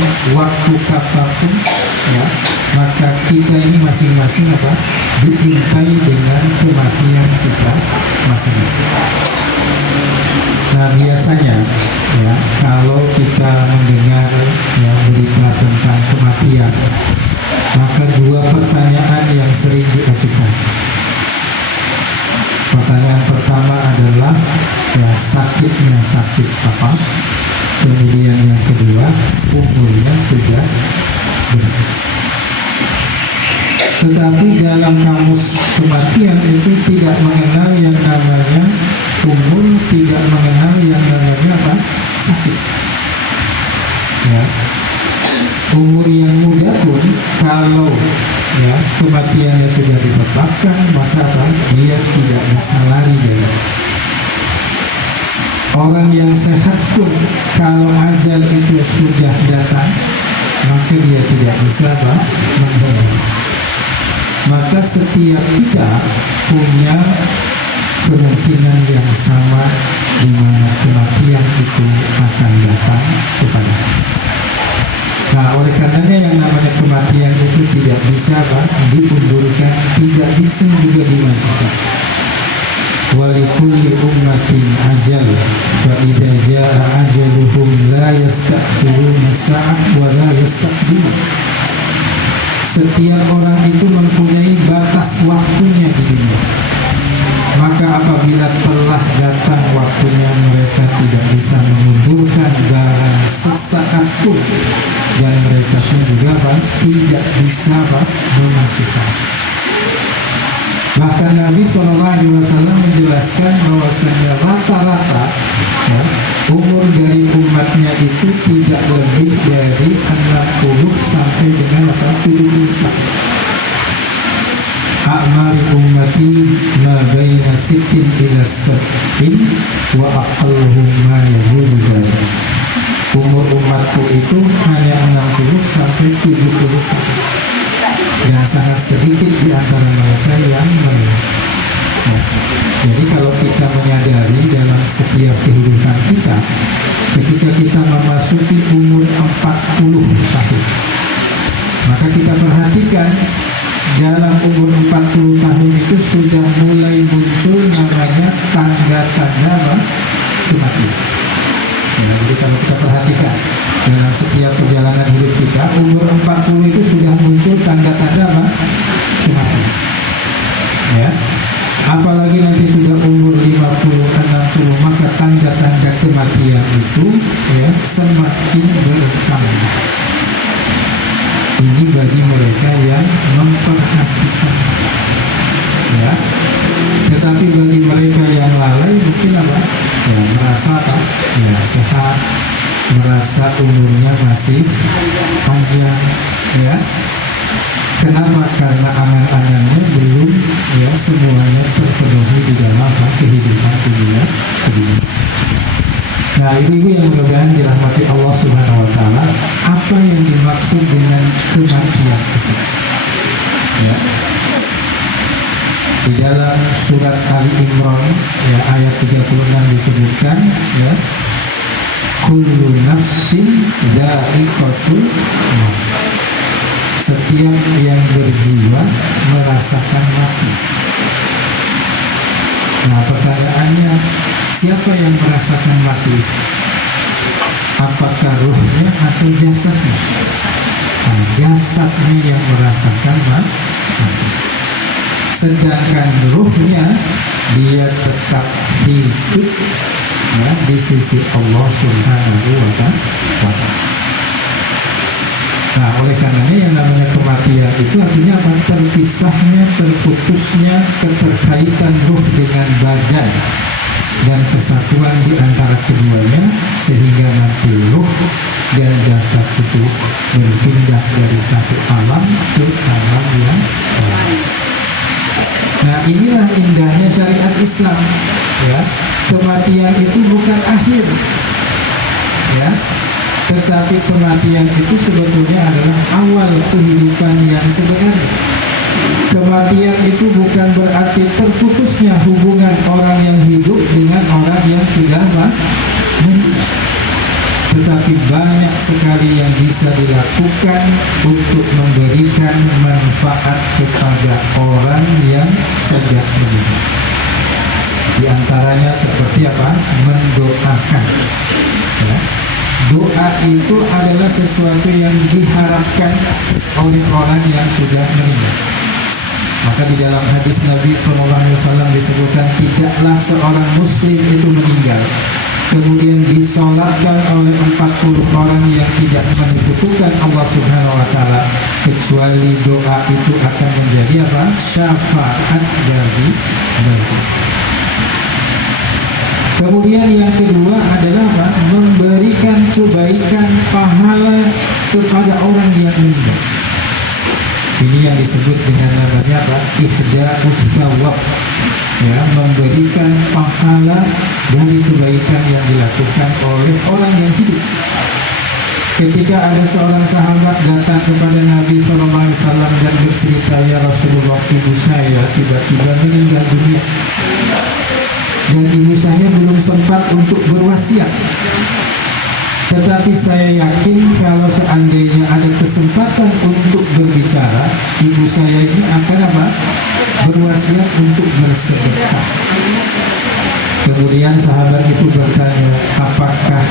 kapanpun, waktu kapanpun, ya, maka kita ini masing-masing apa? Diintai dengan kematian kita masing-masing. Nah, biasanya ya kalau kita mendengar ya berita tentang kematian, maka dua pertanyaan yang sering diajukan. Pertanyaan pertama adalah ya sakitnya sakit apa? Kemudian yang kedua, umurnya sudah berapa? Tetapi dalam kamus kematian itu tidak mengenal yang namanya umur, tidak mengenal yang namanya apa? Sakit. Ya. Umur yang muda pun kalau ya kematiannya sudah ditetapkan, maka apa? Dia tidak bisa lari dari. Orang yang sehat pun kalau ajal itu sudah datang, maka dia tidak bisa menghindar. Maka setiap kita punya kemungkinan yang sama di mana kematian itu akan datang kepada kita. Nah, oleh karenanya yang namanya kematian itu tidak bisa diundurkan, tidak bisa juga dimajukan. Walikulli ummatin ajal, fa idza jaa ajaluhum la yastakhiruna sa'ah wa la yastaqdimun. Setiap orang itu mempunyai batas waktunya di dunia. Maka apabila telah datang waktunya, mereka tidak bisa mengundurkan barang sesaat pun, dan mereka pun juga tidak bisa memajukan. Bahkan Nabi SAW menjelaskan bahwasanya rata-rata ya, umur dari umatnya itu tidak lebih dari 60 sampai dengan 70 tahun. A'mar ummati ma baina sittin ila sab'in wa aqalluhum ma yajuzu dzalik. Umur umatku itu hanya 60 sampai 70 tahun. Dan sangat sedikit di antara mereka yang meninggal. Ya. Jadi kalau kita menyadari dalam setiap kehidupan kita, ketika kita memasuki umur 40 tahun, maka kita perhatikan dalam umur 40 tahun itu sudah mulai muncul namanya tanda-tanda kematian. Ya, jadi kalau kita perhatikan dalam setiap perjalanan hidup kita, umur 40 itu sudah muncul tanda-tanda kematian. Ya. Apalagi nanti sudah umur 50, 60, maka tanda-tanda kematian itu ya semakin bertambah. Ini bagi mereka yang memperhatikan, ya. Tetapi bagi mereka yang lalai mungkin apa? Ya, merasa apa? Ya, sehat, merasa umurnya masih panjang, ya. Kenapa? Karena angan-angannya belum ya semuanya terpenuhi di dalam kehidupan dunia. Nah, ini yang mudah-mudahan dirahmati Allah Subhanahu wa Ta'ala. Apa yang dimaksud dengan kematian itu? Ya. Di dalam surat Ali Imran ya, ayat 36 disebutkan ya, kullu nafsin dha'iqatul maut. Setiap yang berjiwa merasakan mati. Nah, pertanyaannya, siapa yang merasakan mati? Apakah ruhnya atau jasadnya? Nah, jasadnya yang merasakan mati. Sedangkan ruhnya dia tetap hidup ya, di sisi Allah Subhanahu wa Ta'ala. Nah, oleh karenanya yang namanya kematian itu artinya apa? Terpisahnya, terputusnya keterkaitan ruh dengan badan dan kesatuan di antara keduanya, sehingga nanti ruh dan jasad itu berpindah dari satu alam ke alam yang lain. Nah, inilah indahnya syariat Islam, ya. Kematian itu bukan akhir, ya. Tetapi kematian itu sebetulnya adalah awal kehidupan yang sebenarnya. Kematian itu bukan berarti terputusnya hubungan orang yang hidup dengan orang yang sudah meninggal. tetapi banyak sekali yang bisa dilakukan untuk memberikan manfaat kepada orang yang sudah meninggal. Di antaranya seperti apa? Mendoakan. Ya. Doa itu adalah sesuatu yang diharapkan oleh orang yang sudah meninggal. Maka di dalam hadis Nabi SAW disebutkan, tidaklah seorang muslim itu meninggal kemudian disolatkan oleh 40 orang yang tidak menyekutukan Allah Subhanahu wa Ta'ala, kecuali doa itu akan menjadi apa? Syafaat bagi mereka. Kemudian yang kedua adalah apa? Memberikan kebaikan pahala kepada orang yang meninggal. Ini yang disebut dengan namanya apa? Ihda'us sawab. Ya, memberikan pahala dari kebaikan yang dilakukan oleh orang yang hidup. Ketika ada seorang sahabat datang kepada Nabi SAW dan bercerita, ya Rasulullah, ibu saya tiba-tiba meninggal dunia dan ibu saya belum sempat untuk berwasiat. Tetapi saya yakin kalau seandainya ada kesempatan untuk berbicara, ibu saya ini akan apa? Berwasiat untuk bersedekah. Kemudian sahabat itu bertanya, apakah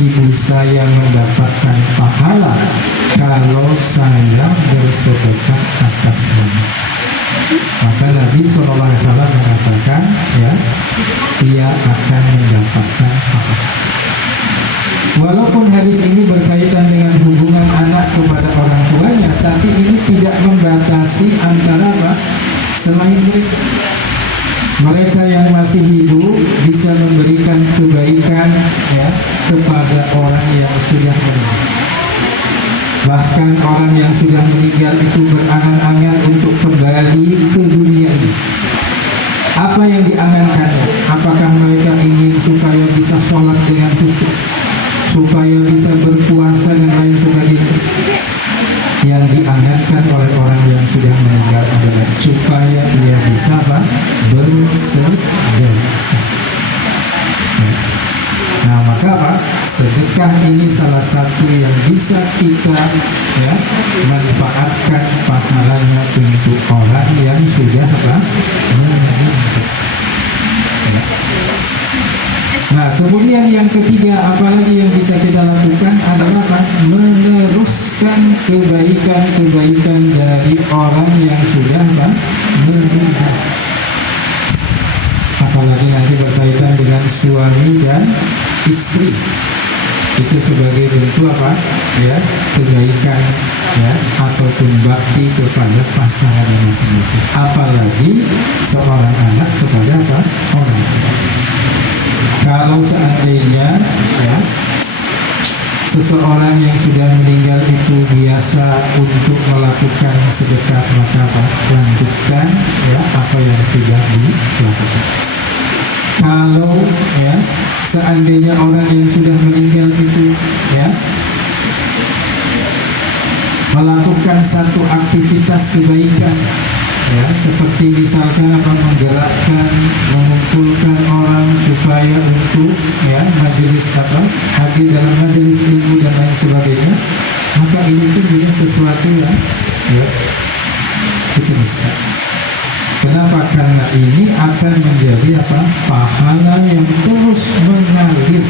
ibu saya mendapatkan pahala kalau saya bersedekah atasnya? Maka Nabi SAW mengatakan, ya, ia akan mendapatkan pahala. Walaupun hadis ini berkaitan dengan hubungan anak kepada orang tuanya, tapi ini tidak membatasi antara apa? Selain mereka yang masih hidup bisa memberikan kebaikan, ya, kepada orang yang sudah meninggal. Bahkan orang yang sudah meninggal itu berangan-angan untuk kembali ke dunia ini. Apa yang diangankannya? Apakah mereka ingin supaya bisa sholat dengan khusyuk, supaya bisa berpuasa dan lain sebagainya? Yang diangankan oleh orang yang sudah meninggal adalah supaya ia bisa bersedekah. Nah, maka apa? Sedekah ini salah satu yang bisa kita, ya, manfaatkan pahalanya untuk orang yang sudah meninggal. Ya. Nah, kemudian yang ketiga, apalagi yang bisa kita lakukan adalah apa? Meneruskan kebaikan-kebaikan dari orang yang sudah meninggal. Apalagi nanti berkaitan dengan suami dan istri, itu sebagai bentuk apa? Ya, kebaikan, ya, ataupun bakti kepada pasangan masing-masing. Apalagi seorang anak kepada apa? Orang tua. Kalau seandainya, ya, seseorang yang sudah meninggal itu biasa untuk melakukan sedekah, maka apa? Lanjutkan, ya, apa yang sudah dilakukan. Kalau, ya, seandainya orang yang sudah meninggal itu, ya, melakukan satu aktivitas kebaikan, ya, seperti misalkan apa? Menggerakkan, mengumpulkan orang supaya untuk, ya, majelis apa? Hadir dalam majelis ilmu dan lain sebagainya, maka ini pun juga sesuatu yang, ya, diteruskan. Kenapa? Karena ini akan menjadi apa? Pahala yang terus mengalir,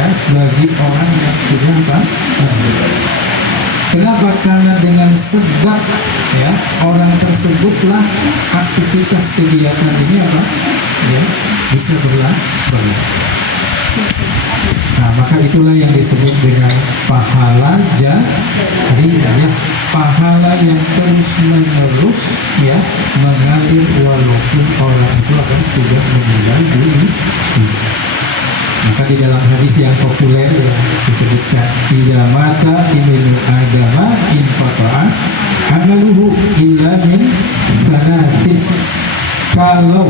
ya, bagi orang yang sudah meninggal. Kenapa? Karena dengan sebab, ya, orang tersebutlah aktivitas kegiatan ini apa? Ya, bisa berlanjut. Nah, maka itulah yang disebut dengan pahala jariyah, pahala yang terus menerus, ya, mengalir walaupun orang itu akan sudah meninggal dunia. Maka di dalam hadis yang populer yang disebutkan, idza mata ibnu adama inqata'a amaluhu illa min salasin. Kalau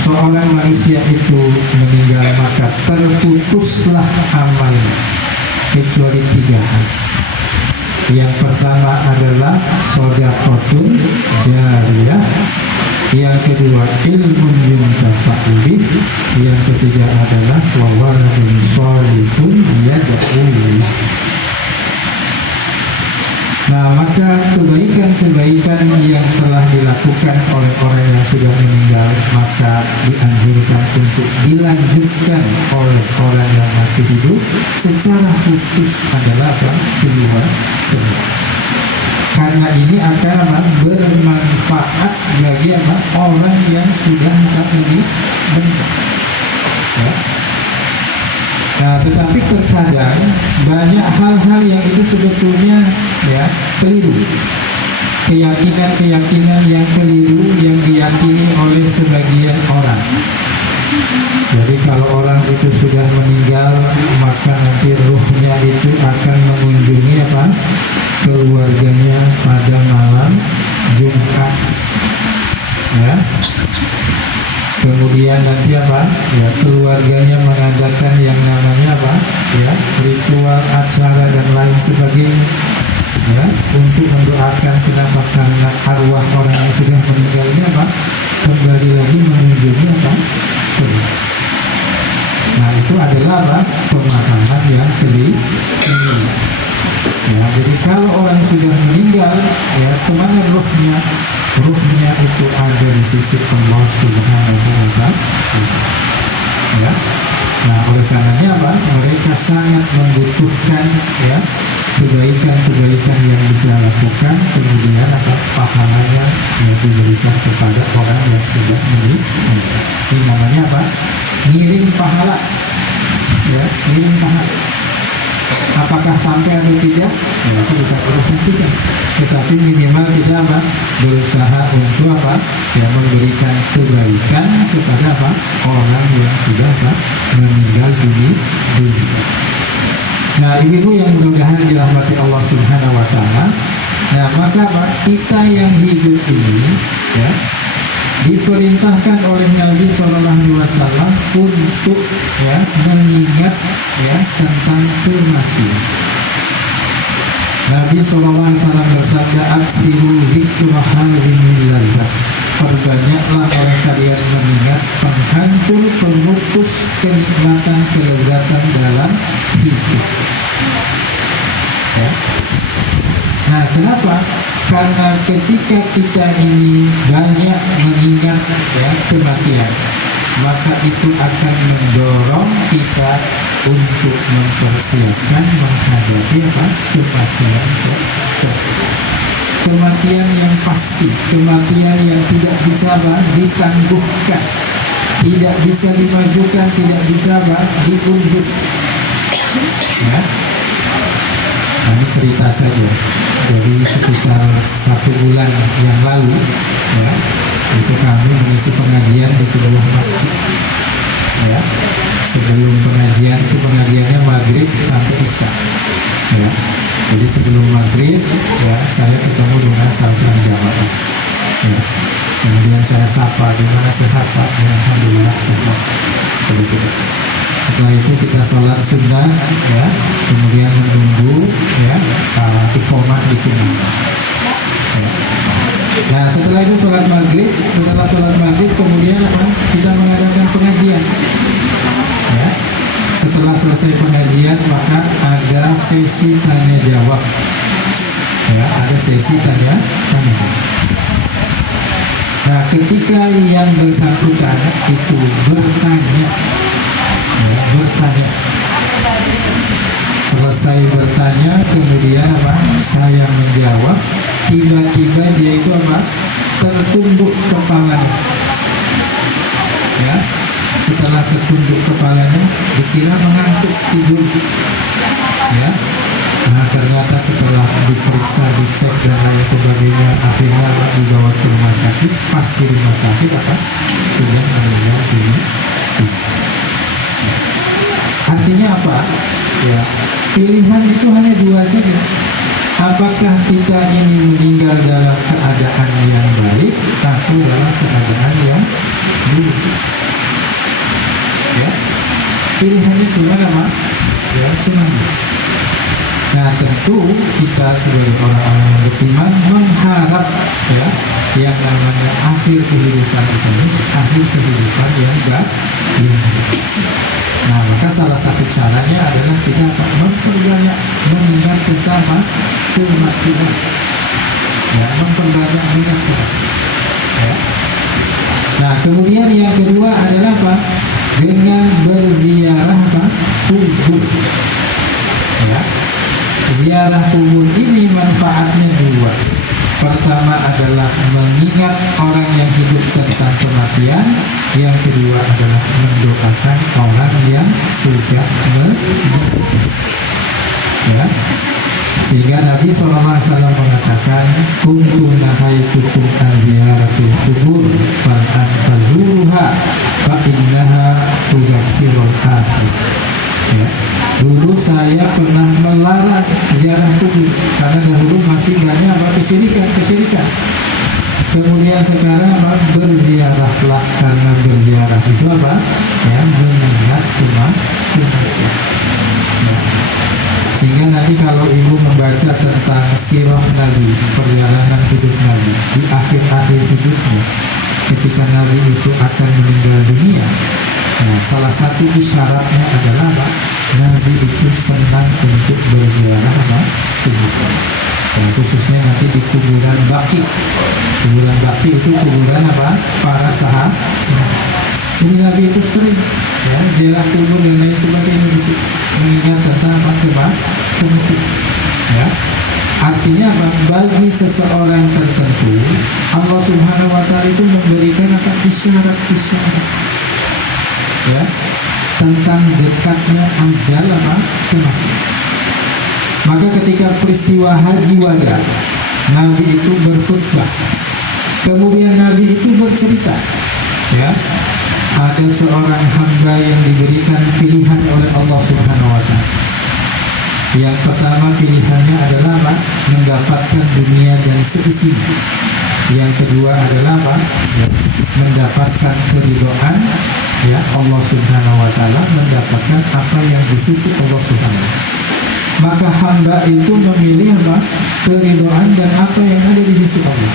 seorang manusia itu meninggal, maka terputuslah amalnya kecuali 3 hal. Yang pertama adalah shadaqatun jariyah, yang kedua ilmun yuntafa'u bih, yang ketiga adalah wawaladun sholihun yad'u. Nah, maka kebaikan-kebaikan yang telah dilakukan oleh orang yang sudah meninggal maka dianjurkan untuk dilanjutkan oleh orang yang masih hidup, secara khusus adalah kedua. Karena ini akan bermanfaat bagi orang yang sudah ini meninggal. Ya. Nah, tetapi terkadang banyak hal-hal yang itu sebetulnya keliru. Keyakinan-keyakinan yang keliru yang diyakini oleh sebagian orang. Jadi kalau orang itu sudah meninggal maka nanti ruhnya itu akan mengunjungi keluarganya pada malam Jumat. Ya. Kemudian nanti keluarganya mengadakan yang namanya ritual acara dan lain sebagainya, untuk mendoakan. Kenapa? Karena arwah orang yang sudah meninggal ini kembali lagi mengunjungi surga. Nah, itu adalah pemahaman yang keliru. Jadi kalau orang sudah meninggal, kemana ruhnya? Ruhnya itu ada di sisi Allah Subhanahu wa Ta'ala. Nah, oleh karenanya mereka sangat membutuhkan kebaikan-kebaikan yang kita lakukan, kemudian pahalanya diberikan kepada orang yang sudah meninggal. Ini namanya ngirim pahala. Ngirim pahala. Apakah sampai atau tidak? Itu bukan urusan kita. Tetapi minimal kita berusaha untuk memberikan kebaikan kepada orang yang sudah meninggal dunia. Nah, ibu yang mudah-mudahan dirahmati Allah Subhanahu wa Ta'ala. Nah, maka kita yang hidup ini diperintahkan oleh Nabi SAW untuk mengingat tentang kematian. Nabi SAW bersabda, aksiru zikra harimil ladzat, perbanyaklah oleh kalian mengingat penghancur, pemutus kenikmatan, kelezatan dalam hidup. Nah, kenapa? Karena ketika kita ini banyak mengingat kematian, maka itu akan mendorong kita untuk mempersiapkan menghadapi kematian tersebut. Kematian yang pasti, kematian yang tidak bisa ditangguhkan, tidak bisa dimajukan, tidak bisa diundur. Nah, ini cerita saja. Jadi sekitar 1 bulan yang lalu, itu kami mengisi pengajian di sebuah masjid. Sebelum pengajian itu pengajiannya maghrib sampai isya. Jadi sebelum maghrib, saya ketemu dengan salah seorang jamaah. Kemudian saya sapa, gimana sehat Pak? Alhamdulillah sehat. Setelah itu kita sholat sunnah, kemudian menunggu iqomah di kumah. Nah, setelah itu sholat maghrib, kemudian kita mengadakan pengajian. Setelah selesai pengajian maka ada sesi tanya jawab. Ada sesi tanya jawab. Nah, ketika yang bersangkutan itu bertanya, selesai bertanya, kemudian saya menjawab, tiba-tiba dia itu tertunduk kepalanya. Setelah tertunduk kepalanya, dikira mengantuk tidur. Nah, ternyata setelah diperiksa, dicek dan lain sebagainya, akhirnya dibawa ke rumah sakit. Pas di rumah sakit sudah meninggal dunia. Artinya apa? Pilihan itu hanya 2 saja. Apakah kita ini meninggal dalam keadaan yang baik atau dalam keadaan yang buruk? Pilihannya cuma cuma. Nah tentu kita sebagai orang-orang yang beriman mengharap ya yang namanya akhir kehidupan itu, akhir kehidupan yang enggak. Nah maka salah satu caranya adalah kita memperbanyak mengingat tentang kematian, ya memperbanyak mengingat kematian. Ya. Nah kemudian yang kedua adalah apa? Dengan berziarah kubur. Ya. Ziarah kubur ini manfaatnya dua. Pertama adalah mengingat orang yang hidup tentang kematian. Yang kedua adalah mendoakan orang yang sudah meninggal. Ya. Sehingga Nabi SAW mengatakan, kuntu nahaitukum an ziyaratil kubur fal'an fazuruha fa innaha tudzakkirul akhir. Ya. Dulu saya pernah melarang ziarah kubur karena dahulu masih banyak kesyirikan. Kemudian sekarang berziarahlah, karena berziarah itu apa? Ya, mengingat kematian. Ya. Sehingga nanti kalau ibu membaca tentang sirah Nabi, perjalanan hidup Nabi di akhir-akhir hidupnya, ketika Nabi itu akan meninggal dunia, nah, salah satu isyaratnya adalah apa? Nabi itu senang untuk berziarah kubur. Nah, khususnya nanti di kuburan Baqi. Kuburan Baqi itu kuburan apa? Para sahabat. Jadi Nabi itu sering ya ziarah kubur dan lain sebagainya, mengingat tentang kematian. Ya. Artinya apa? Bagi seseorang tertentu, Allah Subhanahu wa Ta'ala itu memberikan apa? Isyarat-isyarat. Ya, tentang dekatnya ajal kematian. Maka ketika peristiwa Haji Wada, Nabi itu berkhutbah. Kemudian Nabi itu bercerita, ya, ada seorang hamba yang diberikan pilihan oleh Allah Subhanahu wa Ta'ala. Yang pertama pilihannya adalah apa? Mendapatkan dunia dan seisinya. Yang kedua adalah apa? Ya, mendapatkan keridhaan ya Allah Subhanahu wa Ta'ala, mendapatkan apa yang di sisi Allah Subhanahu wa Ta'ala. Maka hamba itu memilih apa? Keridhaan dan apa yang ada di sisi Allah.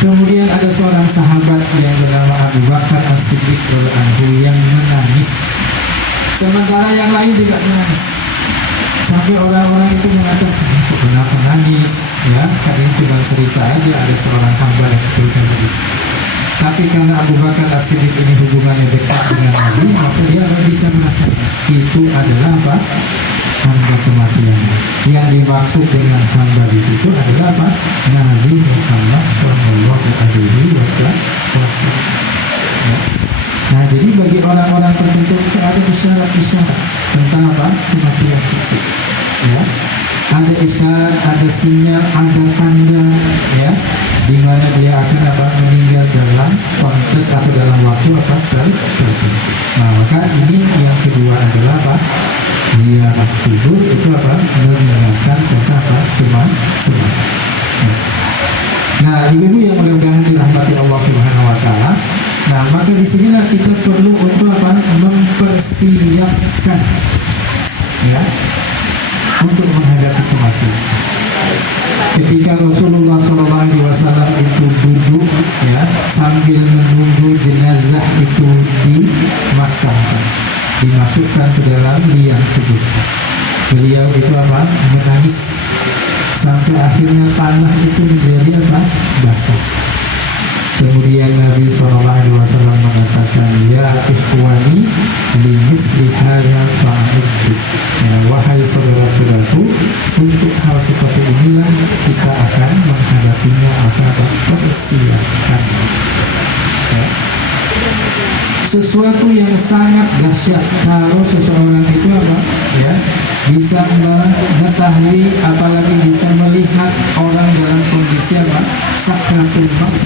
Kemudian ada seorang sahabat yang bernama Abu Bakar As-Siddiq radhiyallahu anhu yang menangis, sementara yang lain juga menangis. Sampai orang-orang itu mengatakan, kok kenapa nangis? Ya, kalian cuma cerita aja ada seorang hamba dan seterusnya. Tapi karena Abu Bakar As-Siddiq ini hubungannya dekat dengan Nabi, maka dia bisa merasakan itu adalah apa? Hamba kematian. Yang dimaksud dengan hamba di situ adalah apa? Nabi Muhammad SAW. Ya. Nah, jadi bagi orang-orang tertentu itu ada isyarat-isyarat tentang apa? Kematian tersebut. Ya. Ada isyarat, ada sinyal, ada tanda, ya, di mana dia akan apa? Meninggal dalam konteks atau dalam waktu apa? Tertentu. Nah, maka ini yang kedua adalah apa? Ziarah kubur itu apa? Mengingatkan tentang apa? Kematian. Nah, ibu-ibu yang mudah-mudahan dirahmati Allah Subhanahu wa Ta'ala. Nah, maka di sinilah kita perlu untuk apa? Mempersiapkan, ya, untuk menghadapi kematian. Ketika Rasulullah SAW itu duduk, ya, sambil menunggu jenazah itu dimakamkan, dimasukkan ke dalam liang kubur, beliau itu apa? Menangis sampai akhirnya tanah itu menjadi apa? Basah. Kemudian Nabi SAW mengatakan, ya ikhwani limisli hadza fa'uddu. Ya, wahai saudara-saudaraku, untuk hal seperti inilah kita akan menghadapinya, maka persiapkan. Ya. Sesuatu yang sangat dahsyat kalau seseorang itu apa? Ya, bisa mengetahui, apalagi bisa melihat orang dalam kondisi apa? Sakratul maut.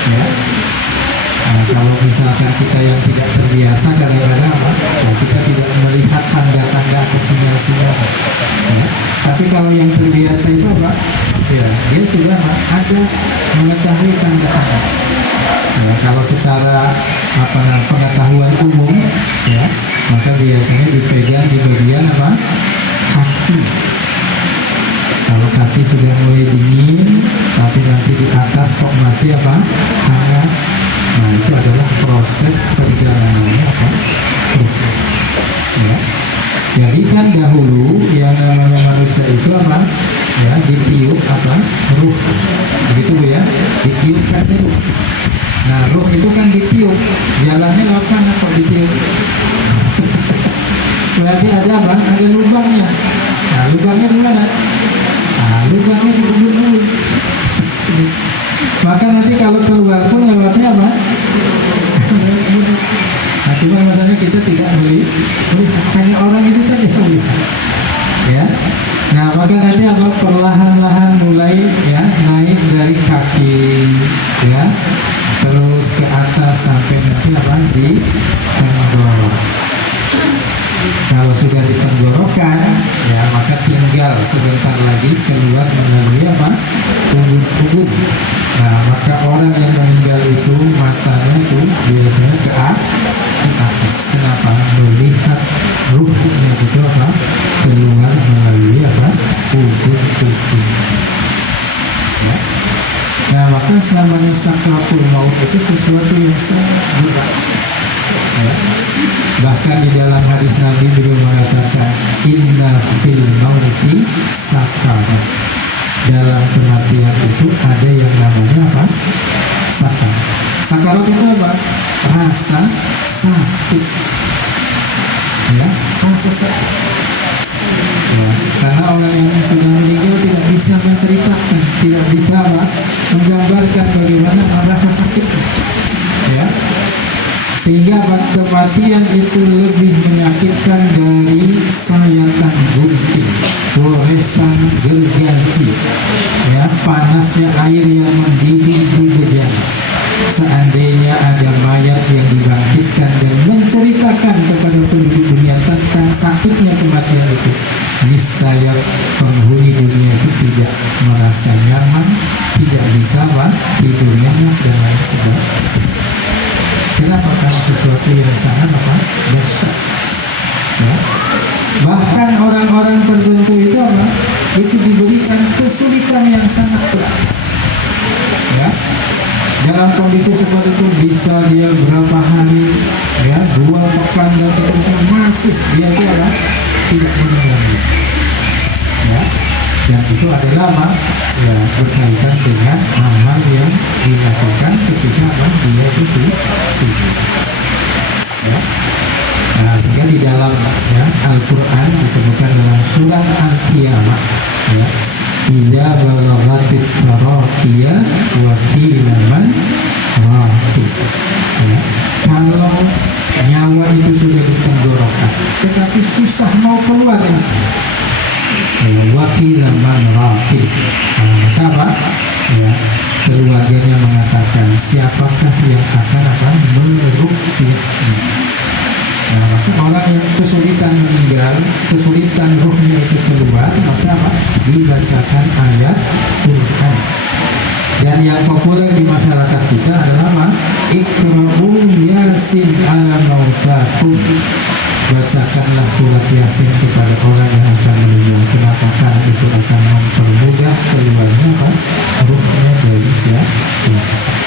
Ya. Nah, kalau misalkan kita yang tidak terbiasa kadang-kadang apa? Ya, kita tidak melihat tanda-tanda atau sinyal-sinyal. Ya. Tapi kalau yang terbiasa itu apa? Ya, dia sudah ada mengetahui tanda-tanda. Ya, kalau secara pengetahuan umum, ya, maka biasanya dipegang di bagian apa? atas kok masih apa? Hangat. Nah itu adalah proses perjalanannya apa? Ruh. Ya. Jadi kan dahulu yang namanya manusia itu apa? Ya, ditiup apa? Ruh. Begitu Bu ya, ditiupkan ruh. Nah ruh itu kan ditiup, jalannya lewat mana kok ditiup? Berarti ada apa? Ada lubangnya. Nah lubangnya di mana? Nah lubangnya di ubun-ubun. Maka nanti kalau keluar pun lewatnya apa? Nah cuma masalahnya kita tidak melihat, hanya orang itu saja melihat. Ya. Nah maka nanti apa? Perlahan-lahan mulai ya naik dari kaki, ya, terus ke atas sampai nanti apa? Di tenggorok. Kalau sudah di tenggorokan, ya maka tinggal sebentar lagi keluar melalui apa? Ubun-ubun. Nah maka orang yang meninggal itu matanya itu biasanya ke atas. Kenapa? Melihat ruhnya itu apa? Keluar melalui apa? Ubun-ubun. Ya. Nah maka namanya sakratul maut itu sesuatu yang sangat berat. Ya. Bahkan di dalam hadis Nabi beliau mengatakan inna fil mauti sakarat. Dalam kematian itu ada yang namanya apa? Sakarat. Sakarat itu apa? Rasa sakit. Ya, rasa sakit. Ya, karena orang yang sudah meninggal tidak bisa menceritakan, tidak bisa apa? Menggambarkan bagaimana rasa sakitnya. Ya. Sehingga kematian itu lebih menyakitkan dari sayatan gunting, goresan gergaji, ya, panasnya air yang mendidih di bejana. Seandainya ada mayat yang dibangkitkan dan menceritakan kepada penduduk dunia tentang sakitnya kematian itu, niscaya penghuni dunia itu tidak merasa nyaman, tidak bisa tidur nyenyak dan lain sebagainya. Kenapa? Karena sesuatu yang sangat apa? Dahsyat. Ya. Bahkan orang-orang tertentu itu apa? Itu diberikan kesulitan yang sangat berat. Ya. Dalam kondisi seperti itu bisa dia berapa hari, ya, 2 pekan dan seterusnya masih dia tidak meninggal. Ya. Dan itu adalah apa? Ya, berkaitan dengan amal yang dilakukan ketika dia itu tidur. Ya. Nah, sehingga di dalam ya, Al-Quran disebutkan dalam surat Al-Qiyamah, ya, idza balaghatit taraqiyah wa qila man raqib. Ya, kalau nyawa itu sudah ditenggorokan tetapi susah mau keluar, wakil man raqib. Maka apa? Ya, keluarganya mengatakan siapakah yang akan meruqyahnya. Nah, maka orang yang kesulitan meninggal, kesulitan ruhnya itu keluar, maka apa? Dibacakan ayat Quran. Dan yang populer di masyarakat kita adalah apa? Iqra'u yasin ala mautakum. Bacakanlah surat Yasin kepada orang yang akan meninggal. Kenapa? Karena itu akan mempermudah keluarnya apa? Ruhnya dari jasad.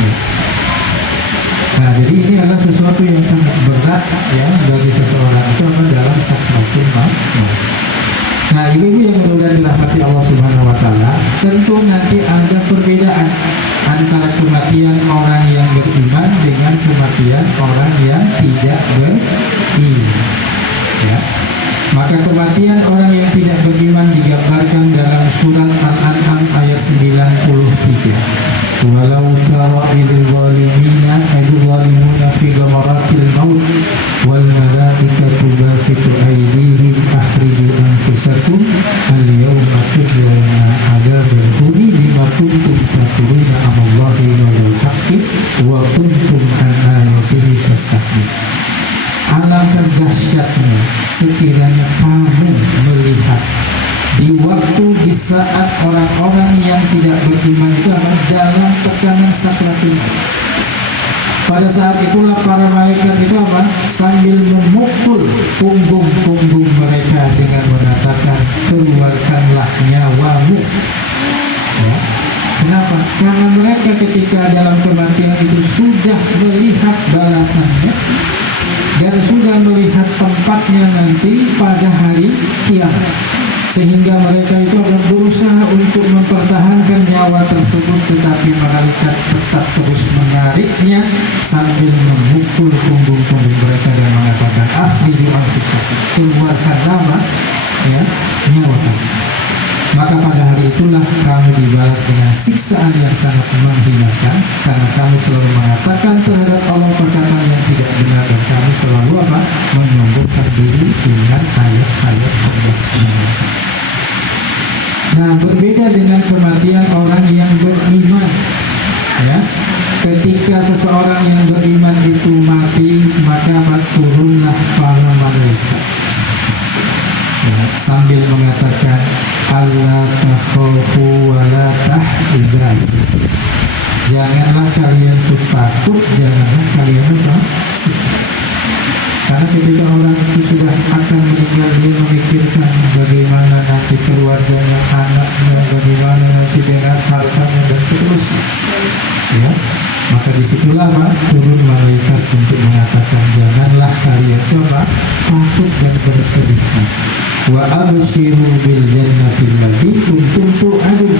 Ya. Nah, jadi ini adalah sesuatu yang sangat berat ya bagi seseorang itu apa? Dalam sakratul maut. Nah, ibu-ibu yang mudah-mudahan dirahmati Allah Subhanahu wa taala, tentu nanti ada perbedaan antara kematian orang yang beriman dengan kematian orang yang tidak beriman. Ya. Maka kematian orang yang tidak beriman digambarkan dalam surat Al-An'am ayat 93. Walau tara idil zalimuna fi ghamaratil maut wal malaikatu basitu aydihim akhriju anfusakum al yawma tujzauna adzabal huni bima kuntum taquluna amallahi wal haqqi wa kuntum an ayatihi tastakbirun. Alangkah dahsyatnya sekiranya kamu melihat di waktu, di saat orang-orang yang tidak beriman itu dalam tekanan sakratul maut. Pada saat itulah para malaikat itu sambil memukul punggung-punggung mereka dengan mengatakan keluarkanlah nyawamu. Ya. Kenapa? karena mereka ketika dalam kematian itu sudah melihat balasannya dan sudah melihat tempatnya nanti pada hari kiamat, sehingga mereka itu akan berusaha untuk mempertahankan nyawa tersebut, tetapi malaikat tetap terus menariknya sambil memukul punggung-punggung mereka dan mengatakan, akhriju anfusakum, keluarkan nama nyawa kamu. Maka pada hari itulah kamu dibalas dengan siksaan yang sangat menghinakan, karena kamu selalu mengatakan terhadap Allah perkataan yang tidak benar, dan kamu selalu menyombongkan diri dengan ayat-ayat Allah SWT. Nah, berbeda dengan kematian orang yang beriman, ketika seseorang yang beriman itu mati, maka turunlah para malaikat sambil mengatakan, alla takhafu wa la tahzanu, janganlah kalian takut, janganlah kalian sedih. Karena ketika orang itu sudah akan meninggal, dia memikirkan bagaimana nanti keluarganya, anaknya, bagaimana nanti dengan hartanya dan seterusnya. Maka disitulah turun malaikat untuk mengatakan, janganlah kalian takut dan bersedih. Wa abshiru bil jannati allati kuntum tu'adun,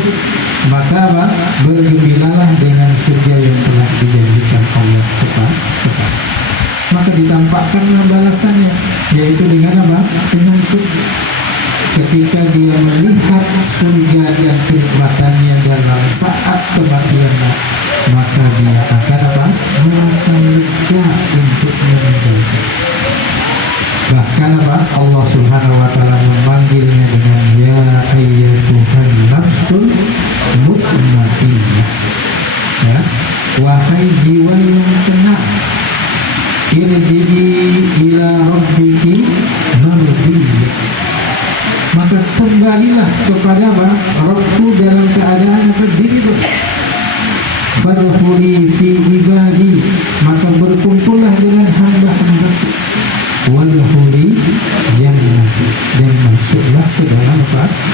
maka bergembiralah dengan surga yang telah dijanjikan Allah kepada. Maka ditampakkanlah balasannya, yaitu dengan dengan surga. Ketika dia melihat surga dan kenikmatannya dalam saat kematiannya, maka dia akan merasa lega untuk meninggalkan. Bahkan Allah Subhanahu wa taala memanggilnya dengan ya ayyatuhan nafsul mutmainnah, wahai jiwa yang tenang, irji'i ila rabbiki mardiyah, maka kembalilah kepada Rabbku dalam keadaan diri baik. Fadkhuli fi ibadi, maka berkumpullah dengan hamba-hambaku. Wadkhuli jannati, dan masuklah ke dalam surga.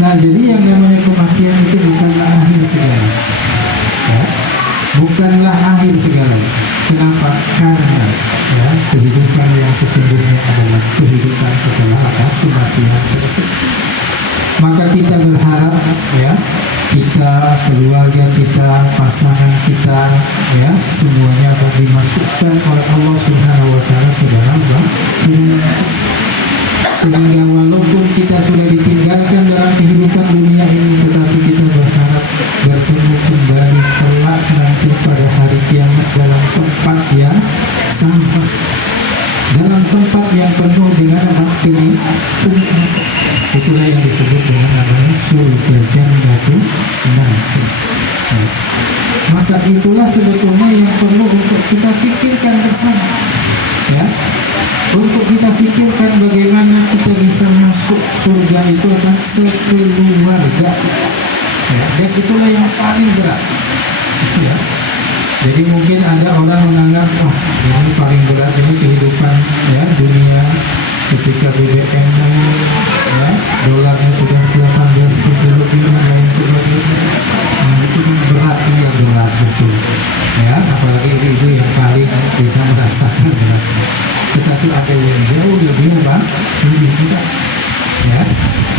Nah, jadi yang namanya kematian itu bukanlah akhir segala. Bukanlah akhir segala. Kenapa? Karena kehidupan yang sesungguhnya adalah kehidupan setelah kematian tersebut. Maka kita berharap kita, keluarga kita, pasangan kita, semuanya akan dimasukkan oleh Allah Subhanahu wa taala ke dalam surga. Sehingga walaupun kita sudah ditinggalkan dalam kehidupan dunia ini, tetapi kita berharap bertemu kembali kelak nanti pada hari kiamat dalam tempat yang sama, dalam tempat yang penuh dengan kenikmatan. Itulah yang disebut dengan namanya surga jannatul na'im. Maka itulah sebetulnya yang perlu untuk kita pikirkan bersama, untuk kita pikirkan bagaimana kita bisa masuk surga itu akan sekeluarga, dan itulah yang paling berat. Jadi mungkin ada orang menganggap, ini paling berat ini kehidupan dunia, ketika BBM naik, dolarnya sudah 18 lebih dan lain sebagainya. Itu kan berat, berat betul. Apalagi itu yang paling bisa merasakan berat. Tetapi ada yang jauh lebih lebih mudah.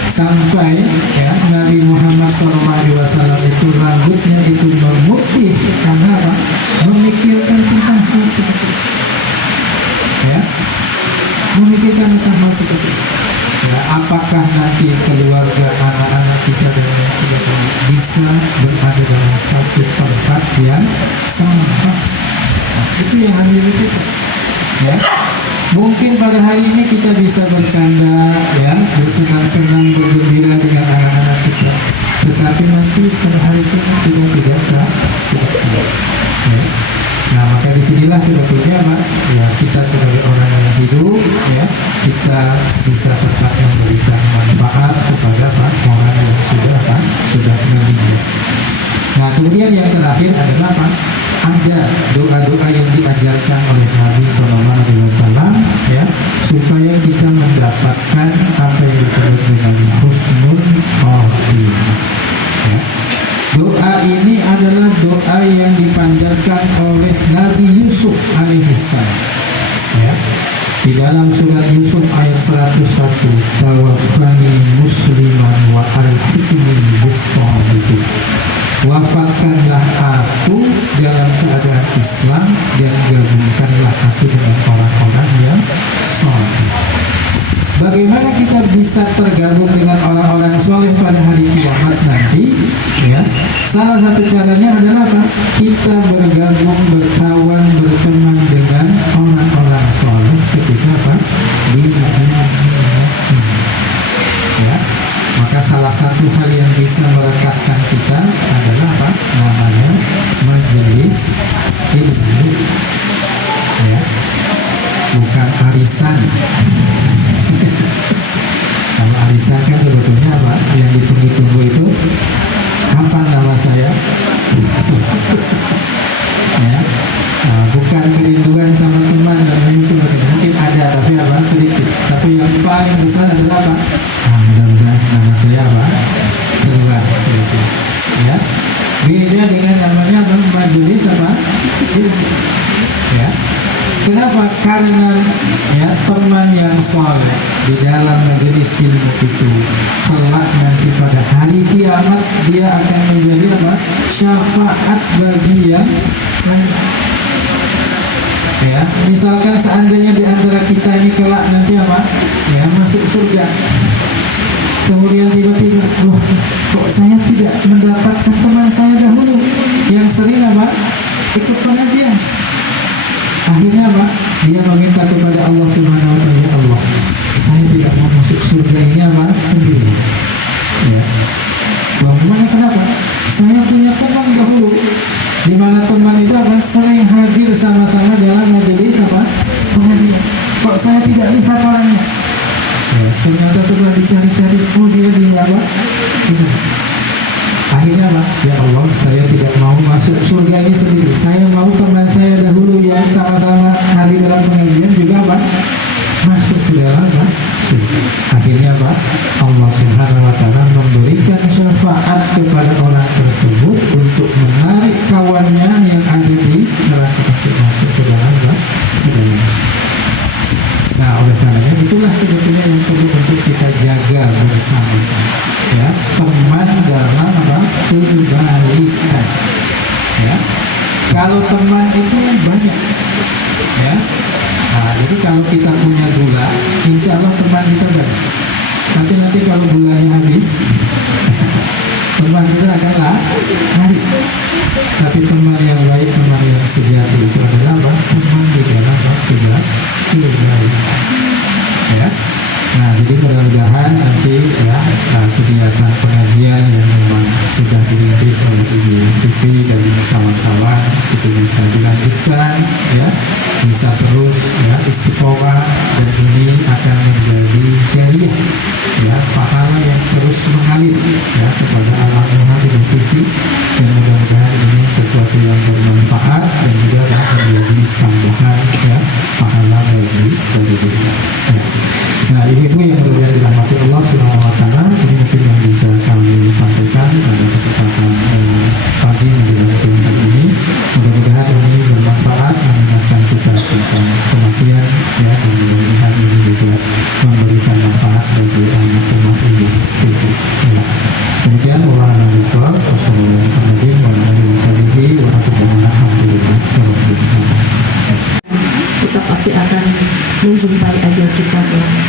Sampai Nabi Muhammad SAW itu rambutnya itu memutih karena memikirkan tentang hal seperti itu. Memikirkan tentang hal seperti itu. Apakah nanti keluarga, anak-anak kita dan lain sebagainya bisa berada dalam satu tempat yang sama? Itu yang harus dipikirkan. Mungkin pada hari ini kita bisa bercanda, bersenang-senang, bergembira dengan anak-anak kita, tetapi nanti pada hari itu kita tidak tahu. Nah, maka disinilah sebetulnya Pak, ya kita sebagai orang yang hidup, ya kita bisa tetap memberikan manfaat kepada Pak orang yang sudah meninggal. Nah, kemudian yang terakhir adalah Pak, ada doa-doa yang diajarkan oleh Nabi SAW, ya, supaya kita mendapatkan apa yang disebut dengan husnul khotimah. Ya. Doa ini adalah doa yang dipanjatkan oleh Nabi Yusuf alaihissalam. Ya. Di dalam surat Yusuf ayat 101, tawaffani musliman wa alhiqni bis-shalihin. Wafatkanlah aku dalam keadaan Islam dan gabungkanlah aku dengan orang-orang yang saleh. Bagaimana kita bisa tergabung dengan orang-orang soleh pada hari kiamat nanti? Ya, salah satu caranya adalah apa? Kita bergabung, berkawan, berteman dengan orang-orang soleh ketika apa? Di dunia ini. Ya, maka salah satu hal yang bisa merekatkan kita adalah apa? Namanya majelis ilmu. Ya, bukan arisan. Kalau arisan kan sebetulnya apa? Yang ditunggu-tunggu itu kapan nama saya? Ya, bukan kerinduan sama teman dan lain sebagainya. Mungkin ada, tapi apa? Sedikit. Tapi yang paling besar adalah apa? Mudah-mudahan nama saya apa? Keluar. Ya, beda dengan namanya apa? Majelis apa? Ya. Kenapa? Karena ya teman yang soleh di dalam majelis ilmu itu kelak nanti pada hari kiamat dia akan menjadi apa? Syafaat bagi yang lain. Ya, misalkan seandainya di antara kita ini kelak nanti apa? Ya, masuk surga. Kemudian tiba-tiba, loh, kok saya tidak mendapatkan teman saya dahulu yang sering apa? Ikut pengajian. Akhirnya apa? Dia meminta kepada Allah Subhanahu wa taala, ya Allah, saya tidak mau masuk surga ini apa? Sendiri. Ya. Loh, gimana kenapa? Saya punya teman dahulu, di mana teman itu apa? Sering hadir sama-sama dalam majelis apa? Pengajian. Kok saya tidak lihat orangnya? Ya, ternyata setelah dicari-cari, oh dia di berapa? Akhirnya Pak, ya Allah, saya tidak mau masuk surga ini sendiri. Saya mau teman saya dahulu yang sama-sama hadir dalam pengajian juga Pak masuk ke dalam Pak surga. Akhirnya Pak, Allah Subhanahu wa taala memberikan syafaat kepada orang tersebut untuk menarik kawannya yang ada di neraka untuk masuk ke dalam Pak. Nah, oleh karenanya itulah sebetulnya yang perlu untuk kita jaga bersama-sama. Ya, teman dalam apa? Kebaikan. Ya, kalau teman itu banyak. Ya, nah, jadi kalau kita punya gula, insya Allah teman kita banyak. Tapi nanti kalau gulanya habis, teman kita akan lari. Tapi teman yang baik, teman yang sejati itu adalah apa? Teman di dalam kebaikan. Ya. Nah, jadi mudah-mudahan nanti ya kegiatan pengajian yang memang sudah dirintis oleh Ibu Tipi dan kawan-kawan itu bisa dilanjutkan, ya, bisa terus ya istiqomah, dan ini akan menjadi jariah, ya, pahala yang terus mengalir ya kepada almarhumah Ibu Tipi, dan mudah-mudahan ini sesuatu yang bermanfaat dan juga menjadi tambahan ya pahala bagi kita. Ya. Nah, ibu-ibu yang berbahagia dirahmati Allah Subhanahu wa taala, ini mungkin yang bisa kami sampaikan pada kesempatan pagi menjelang siang hari ini. Mudah-mudahan ini bermanfaat mengingatkan kita tentang kematian, ya, dan mudah-mudahan ini juga memberikan manfaat bagi anak umat ini. Ya. Kemudian Allah Bismillah, Wassalamualaikum warahmatullahi wabarakatuh. Kita pasti akan menjumpai ajal kita,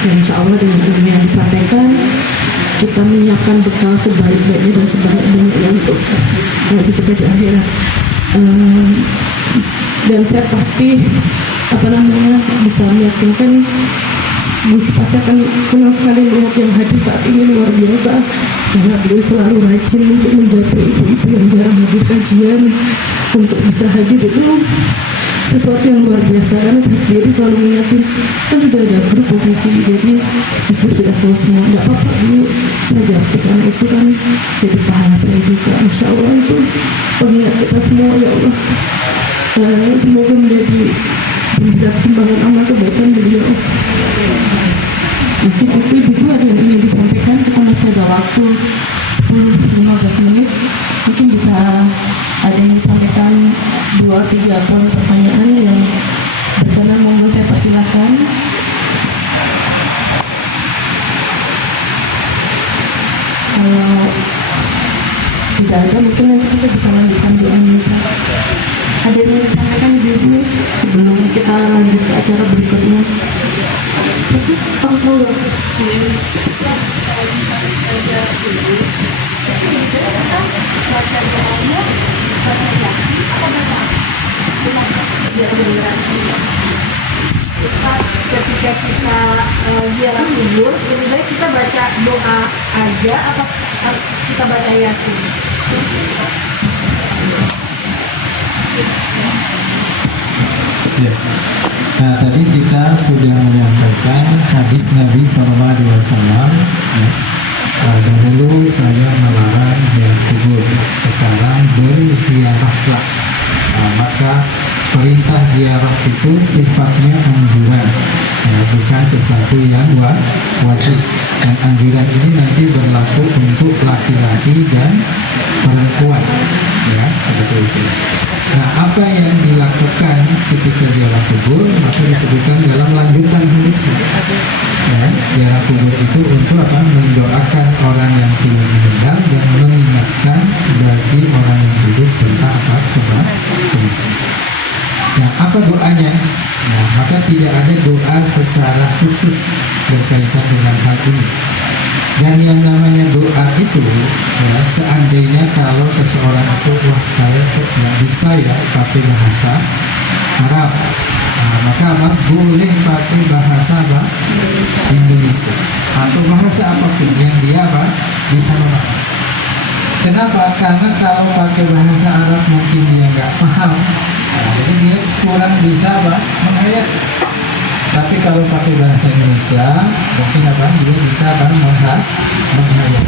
dan insya Allah dengan ilmu yang disampaikan kita menyiapkan bekal sebaik-baiknya dan sebanyak-banyaknya untuk kita di akhirat. Dan saya pasti bisa meyakinkan, pasti akan senang sekali melihat yang hadir saat ini luar biasa, karena beliau selalu rajin untuk menjadi ibu-ibu yang jarang hadir kajian. Untuk bisa hadir itu sesuatu yang luar biasa karena saya sendiri selalu mengingatin kan sudah ada grup Vivi, jadi ibu sudah tahu semua, nggak apa-apa dulu saya gantikan itu kan jadi pahala saya juga. Masya Allah, itu pengingat kita semua ya Allah. Semoga menjadi timbangan amal kebaikan beliau. Mungkin itu ibu ada yang ingin disampaikan, kita masih ada waktu 10-15 menit, mungkin bisa ada yang disampaikan 2-3 poin pertanyaan yang berkenan, monggo saya persilakan. Kalau tidak ada, mungkin nanti kita bisa lanjutkan doa Indonesia. Ada yang disampaikan ibu sebelum kita lanjut ke acara berikutnya? Oh, monggo. Ustaz, ketika kita ziarah kubur, lebih baik kita baca doa aja apa harus kita baca yasin? Ya. Nah, tadi kita sudah menyampaikan hadis Nabi SAW. Ya. Dahulu saya melarang ziarah kubur, sekarang berziarahlah. Maka perintah ziarah itu sifatnya anjuran, ya, bukan sesuatu yang wajib. Dan anjuran ini nanti berlaku untuk laki-laki dan perempuan, ya, seperti itu. Nah, apa yang dilakukan ketika ziarah kubur maka disebutkan dalam lanjutan hadisnya. Ya, ziarah kubur itu untuk apa? Mendoakan orang yang sudah meninggal dan mengingatkan bagi orang yang hidup tentang apa? Kebaikan. Nah, apa doanya? Nah, maka tidak ada doa secara khusus berkaitan dengan hal ini. Dan yang namanya doa itu, ya, seandainya kalau seseorang itu, wah saya kok nggak bisa ya pakai bahasa Arab, nah, maka apa? Boleh pakai bahasa apa? Indonesia atau bahasa apapun yang dia apa? Bisa memahami. Kenapa? Karena kalau pakai bahasa Arab mungkin dia nggak paham, nah, jadi dia kurang bisa apa? Menghayat. Tapi kalau pakai bahasa Indonesia mungkin apa? Dia bisa apa? Menghayat.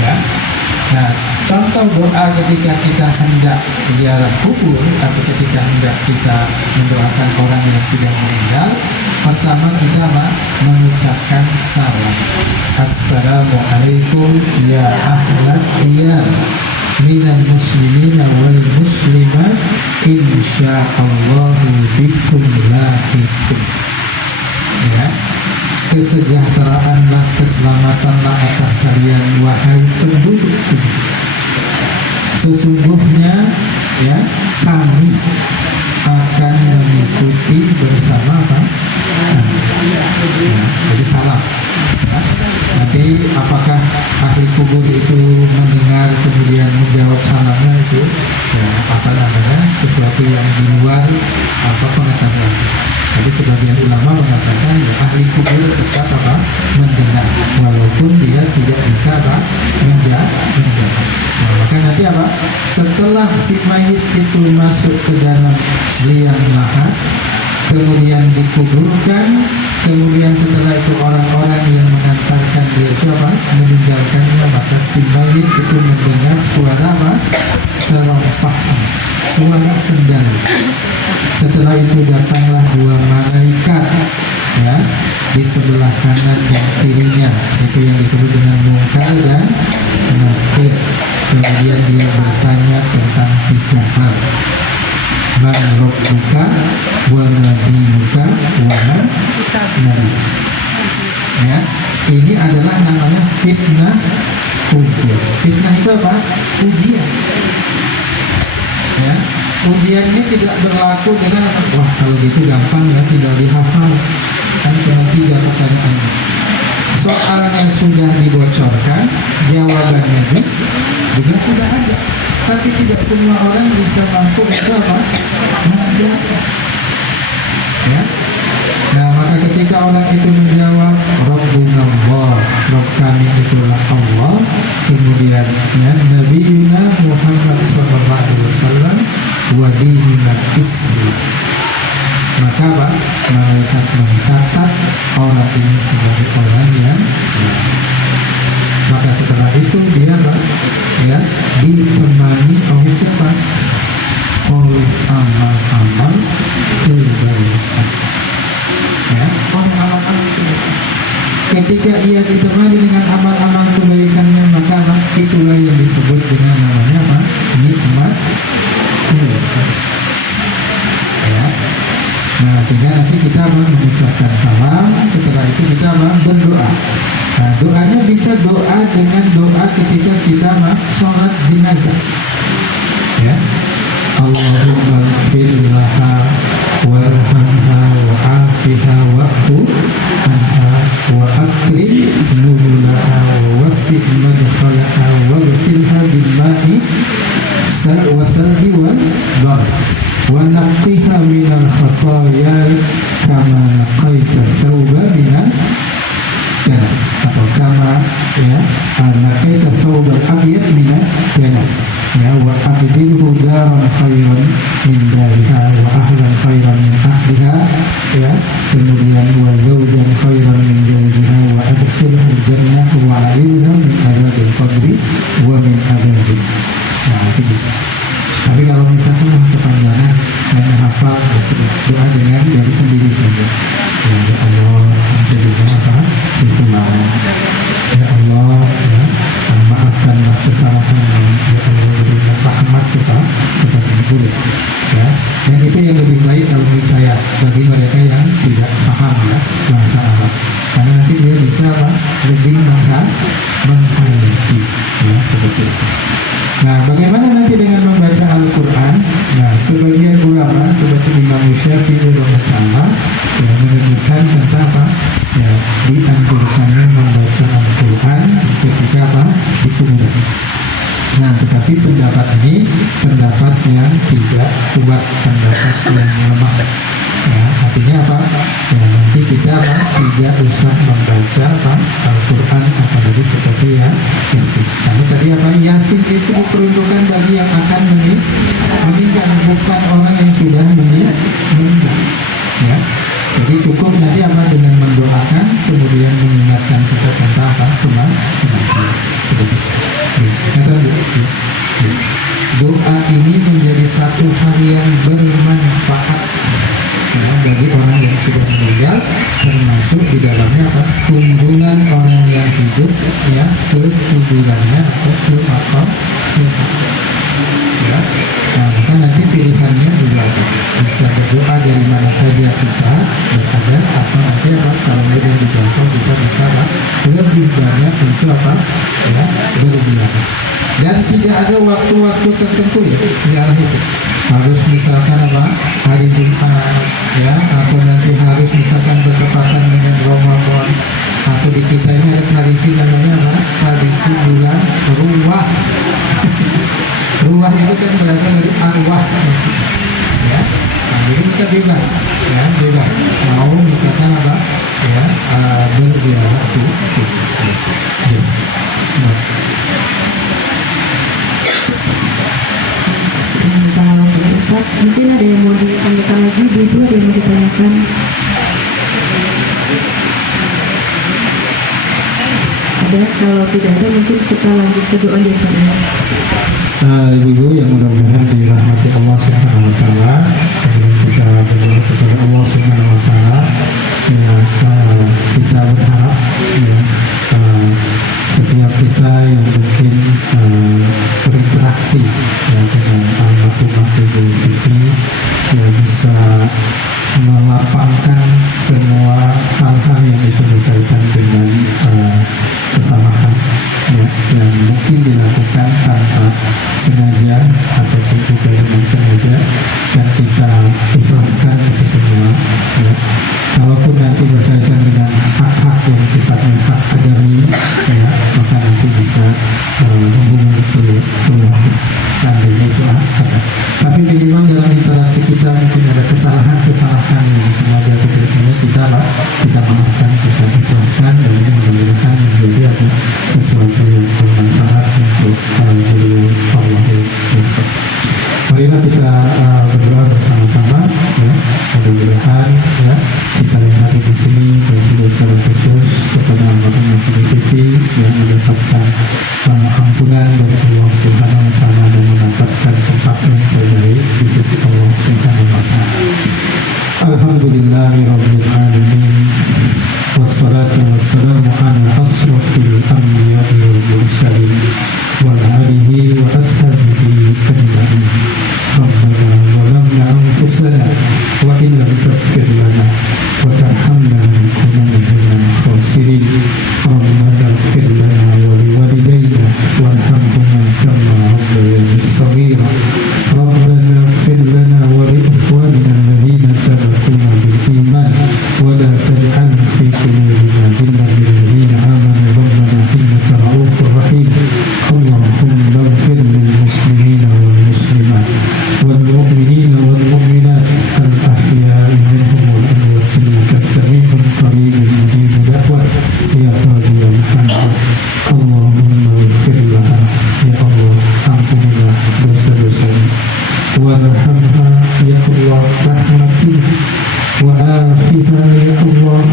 Ya. Nah, contoh doa ketika kita hendak ziarah kubur atau ketika hendak kita mendoakan orang yang sudah meninggal, pertama kita apa? Mengucapkan salam. Assalamualaikum ya ahlat diyar minal muslimin wal muslimat insyaallahu bikum lahiqun. Ya, kesejahteraanlah, keselamatanlah atas kalian wahai penduduk bumi. Sesungguhnya ya kami akan mengikuti bersama apa? Ya, jadi salam. Ya. Nanti apakah ahli kubur itu mendengar kemudian menjawab salamnya itu ya apa namanya sesuatu yang di luar apa pengetahuan. Jadi sebagian ulama mengatakan ya, ahli kubur tetap apa mendengar walaupun dia tidak bisa apa menjawab. Nah, maka nanti apa setelah si mayit itu masuk ke dalam liang lahat kemudian dikuburkan, kemudian setelah itu orang-orang yang mengantarkan dia itu apa meninggalkannya, maka si mayit itu mendengar suara apa terompah, suara sendal. Setelah itu datanglah dua malaikat ya di sebelah kanan dan kirinya, itu yang disebut dengan Munkar dan Nakir. Kemudian dia bertanya tentang 3 hal. Man rabbuka wa nabiyuka wa man nabi. Ya, ini adalah namanya fitnah kubur. Fitnah itu apa? Ujian. Ya, ujian ini tidak berlaku dengan wah kalau gitu gampang ya tinggal dihafal, kan cuma 3 pertanyaan. Soalnya sudah dibocorkan, jawabannya juga sudah ada, tapi tidak semua orang bisa mampu itu apa? Menjawab. Ya. Nah, maka ketika orang itu menjawab Rabbuna Allah, Rabb kami itulah Allah, kemudian ya, Nabi Muhammad SAW wa dinina Islam, maka apa? Malaikat mencatat orang ini sebagai orang yang baik. Maka setelah itu dia apa? Ya, ditemani oleh siapa? Oleh amal-amal kebaikan. Ya, oleh amal-amal kebaikan. ketika ia ditemani dengan amal-amal kebaikannya, maka apa? Itulah yang disebut dengan namanya apa? Nikmat kebaikan. Ya. Nah, sehingga nanti kita mengucapkan salam, setelah itu kita berdoa. Nah, doanya bisa doa dengan doa ketika kita sholat jenazah. Ya. Allahumma ighfir laha warhamha wa'afiha wa'fu anha wa akrim nuzulaha wa wasi' madkhalaha wa ghsilha bil ma'i wa salji wal bar wa naqqiha minal khataya kama naqaita thawba minal danas, atau kama ya naqaita thawba al-abyad minal danas, ya, wa abdilhu daran khairan min dariha wa ahlan khairan min ahliha, ya, kemudian wa zawjan khairan min zawjiha wa adkhilha al-jannah wa a'idha min adzabil qabri wa min adzabil. Nah, itu bisa. Tapi kalau misalkan kepanjangan saya menghafal, ya sudah, doa dengan dari sendiri saja. Ya Allah, jadinya apa? Simpulan. Ya Allah, ya, maafkanlah kesalahan yang ya Allah berikan rahmat kepada kami boleh. Ya, dan itu yang lebih baik kalau menurut saya bagi mereka yang tidak paham ya bahasa Arab, karena nanti dia bisa apa? Lebih menghayati, ya, seperti itu. Nah, bagaimana nanti dengan membaca Al-Quran? Nah, sebagian ulama seperti Imam Syafi'i rahimahullah yang menyebutkan tentang apa? Ya, dianjurkannya membaca Al-Quran ketika apa? Di kuburan. Nah, tetapi pendapat ini pendapat yang tidak kuat, pendapat yang lemah. Ya, artinya apa? Ya, nanti kita apa? Tidak usah membaca apa? Al-Quran, apalagi seperti ya Yasin. Karena tadi apa? Yasin itu diperuntukkan bagi yang akan meninggal, bukan orang yang sudah meninggal. Ya, jadi cukup nanti apa? Dengan mendoakan, kemudian mengingatkan kita tentang apa? Kematian. Seperti itu. Doa ini menjadi satu hal yang bermanfaat, ya, bagi orang yang sudah meninggal, termasuk di dalamnya apa? Kunjungan orang yang hidup ya ke kuburannya atau ke makam, ya. Nah, maka nanti pilihannya juga apa? Bisa berdoa dari mana saja kita berada, atau nanti apa? Kalau mudah dijangkau kita bisa apa? Lebih banyak untuk apa? Ya, berziarah. Dan tidak ada waktu-waktu tertentu ya ziarah itu. Harus misalkan apa? Hari Jumat, ya, atau nanti harus misalkan bertepatan dengan Ramadan, atau di kita ini ada tradisi namanya apa? Tradisi bulan Ruwah. Ruwah itu kan berasal dari arwah maksudnya, ya. Nah, jadi kita bebas, ya, bebas mau misalkan apa? Ya, berziarah itu bebas. Ya. Nah. Assalamualaikum Ustaz, mungkin ada yang mau disampaikan lagi, Ibu ada yang mau ditanyakan? Ada, kalau tidak ada mungkin kita lanjut ke doa biasanya. Ibu-ibu yang mudah-mudahan dirahmati Allah Subhanahu wa taala, sebelum kita berdoa kepada Allah Subhanahu wa taala, ya, kita berharap ya, setiap kita yang mungkin berinteraksi ya, dengan almarhumah Ibu Vivi ya, bisa melapangkan semua hal-hal yang itu berkaitan dengan kesalahan ya, yang mungkin dilakukan tanpa sengaja ataupun juga dengan sengaja, dan kita ikhlaskan itu semua ya. Kalaupun nanti berkaitan dengan hak-hak yang sifatnya hak adami ya, maka nanti bisa menghubungi keluarga seandainya itu ada. Tapi minimal dalam interaksi kita mungkin ada kesalahan-kesalahan yang sengaja atau sengaja kita maafkan, kita ikhlaskan, dan ini mudah-mudahan menjadi ada sesuatu yang bermanfaat untuk beliau Allah. Marilah kita berdoa bersama-sama ya, mudah-mudahan yang mendapatkan ampunan dari Allah Subhanahu wa taala dan mendapatkan tempat yang terbaik di sisi Allah Subhanahu wa taala. Alhamdulillahirabbil alamin. Wassalatu wassalamu ala asrofil anbiya'i wal mursalin wa alihi wa ashabihi ajma'in. Rabbana zalamna anfusana wa in lam taghfir lana wa tarhamna lanakunanna minal khasirin. Rabbana ighfir lana wa liwalidayna warhamhuma kama rabbayana shaghira. Rabbana ighfir lana wa li ikhwanina alladhina sabaquna bil iman wa la taj'al fi qulubina ghillan lil ladzina amanu rabbana innaka ra'ufur rahim. Allahumma ighfir lil muslimina wal muslimat wal mu'minina wal mu'minat al ahya'i minhum wal amwat innaka sami'un qaribun mujibud da'wat ya qadiyal hajat. Allahumma ighfir laha, ya Allah ampunilah dosa-dosanya, warhamha ya Allah rahmatilah, wa afiha ya Allah,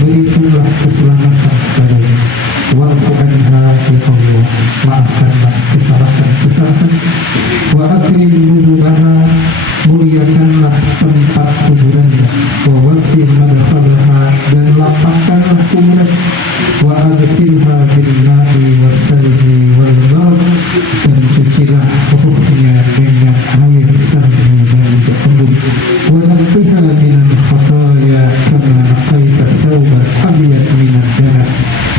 berikanlah keselamatan padanya, warfu anha ya Allah, maafkanlah kesalahan-kesalahan, wa akrim nuzulaha, muliakanlah tempat kuburannya, wa wasi' madkhalaha, dan lapangkanlah kuburan, wa agsilha bil ma'i was salji wal barad, dan cucilah ruhnya dengan air salju dan embun, wa naqqiha minal khataya kama naqaita thawbal abyad minad danas,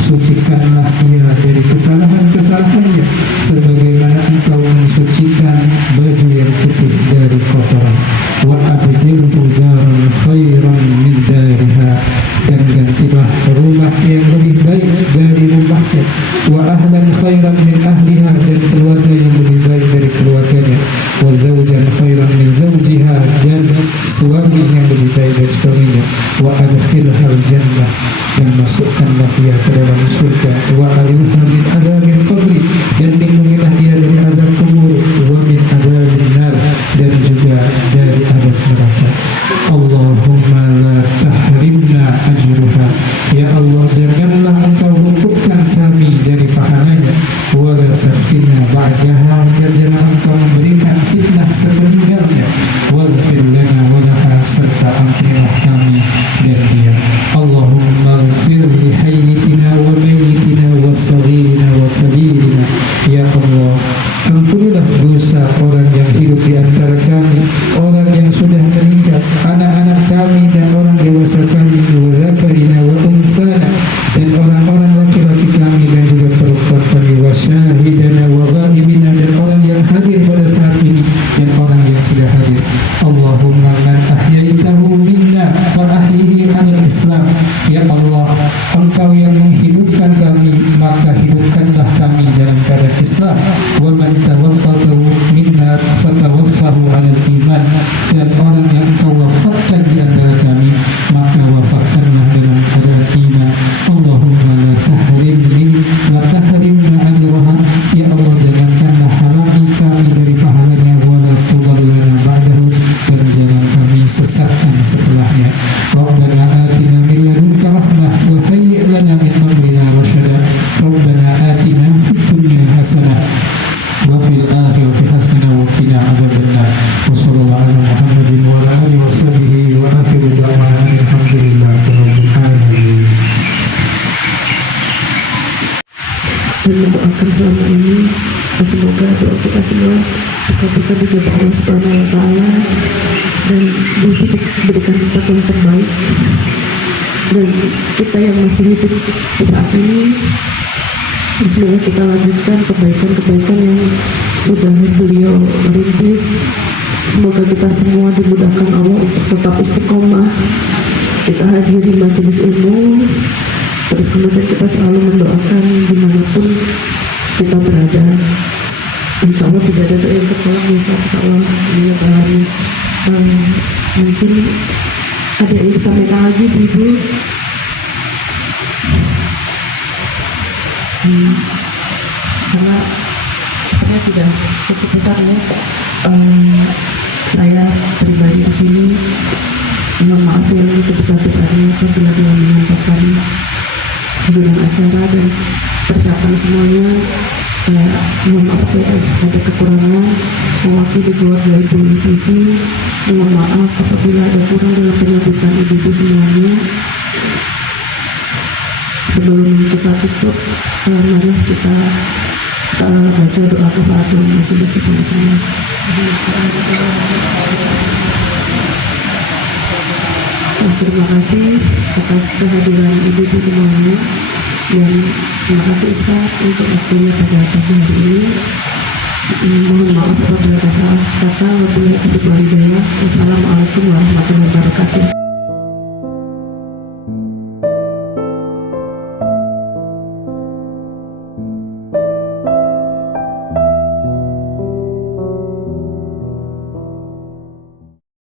sucikanlah ia dari kesalahan-kesalahannya sebagaimana engkau mensucikan baju yang putih dari kotoran, wa abdilhu daran khairan min dariha, dan gantilah rumah yang lebih baik dari rumahnya, wa ahlan khairan min ahliha, dan keluarga yang lebih baik dari keluarganya, wa zawjan khairan min zawjiha, dan suami yang lebih baik dari suaminya, wa adkhilhal jannah, dan masukkanlah ia ke dalam surga, wa aridha min adabil qabri, dan lindungilah ia dari azab kubur, wa min adabil nar, dan juga dari azab neraka. Allahumma la tahrimna ajruha, ya Allah janganlah engkau luputkan kami dari pahalanya, wa la taftina ba'daha, dan jangan engkau memberikan fitnah sepeninggalnya, waghfir lana wa laha, serta ampunilah kami dan dia. Allahumma ighfir li hayyitina wa mayyitina wa saghirina wa kabirina, ya Allah ampunilah dosa orang yang hidup di antara kami, orang yang sudah meninggal, anak-anak kami dan orang dewasa kami, wa zakarina wa unsana, dan orang-orang laki-laki kami dan juga perempuan kami, wa syahidana wa ghaibina, dan orang yang hadir pada saat ini dan orang yang tidak hadir. Allahumma man ahyaitahu minna fa ahyihi 'alal Islam, ya Allah engkau yang menghidupkan kami maka hidupkanlah kami dalam keadaan Islam, wa man tawaffatahu minna fatawaffahu 'alal iman, dan orang yang engkau wafatkan di antara kami maka wafatkanlah dalam keadaan iman. Allahumma la tahrimna ajraha, ya Allah jangankanlah halangi kami dari pahalanya, wa la tudallana ba'dahu, dan jangan kami sesatkan setelahnya. Rabbana atina min ladunka rahmah wa hayyi' lana min amrina rasyada. Rabbana atina fid dunya hasanah wa fil akhirati hasanah wa qina adzabannar. Wa sallallahu ala Muhammadin wa ala alihi wa sahbihi wa akhiru da'wana alhamdulillahi rabbil alamin. Dan mendoakan selama ini semoga doa kita semua dekat-dekat dijawab Allah Subhanahu wa taala dan diberikan tempat yang terbaik, dan kita yang masih hidup di saat ini semoga kita lanjutkan kebaikan-kebaikan yang sudah beliau rintis. Semoga kita semua dimudahkan Allah untuk tetap istiqomah, kita hadiri majelis ilmu, terus kemudian kita selalu mendoakan dimanapun kita berada. Insya Allah tidak ada doa yang tertolak, insya Allah beliau berani. Mungkin ada yang disampaikan lagi Ibu? Karena sebenarnya sudah cukup besar ya. Saya pribadi di sini mohon maaf yang sebesar-besarnya apabila dia menyampaikan susunan acara dan persiapan semuanya. Mohon maaf ya ada kekurangan. Mewakili keluarga Ibu Vivi, mohon maaf apabila ada kurang dalam penyambutan ibu-ibu semuanya. Sebelum kita tutup, mari kita baca doa kafaratul majelis bersama-sama. Terima kasih atas kehadiran ibu-ibu semuanya, dan terima kasih Ustaz untuk waktunya pada pagi hari ini. Mohon maaf apabila ada salah kata. Wabillahi taufiq wal hidayah. Wassalamualaikum warahmatullahi wabarakatuh.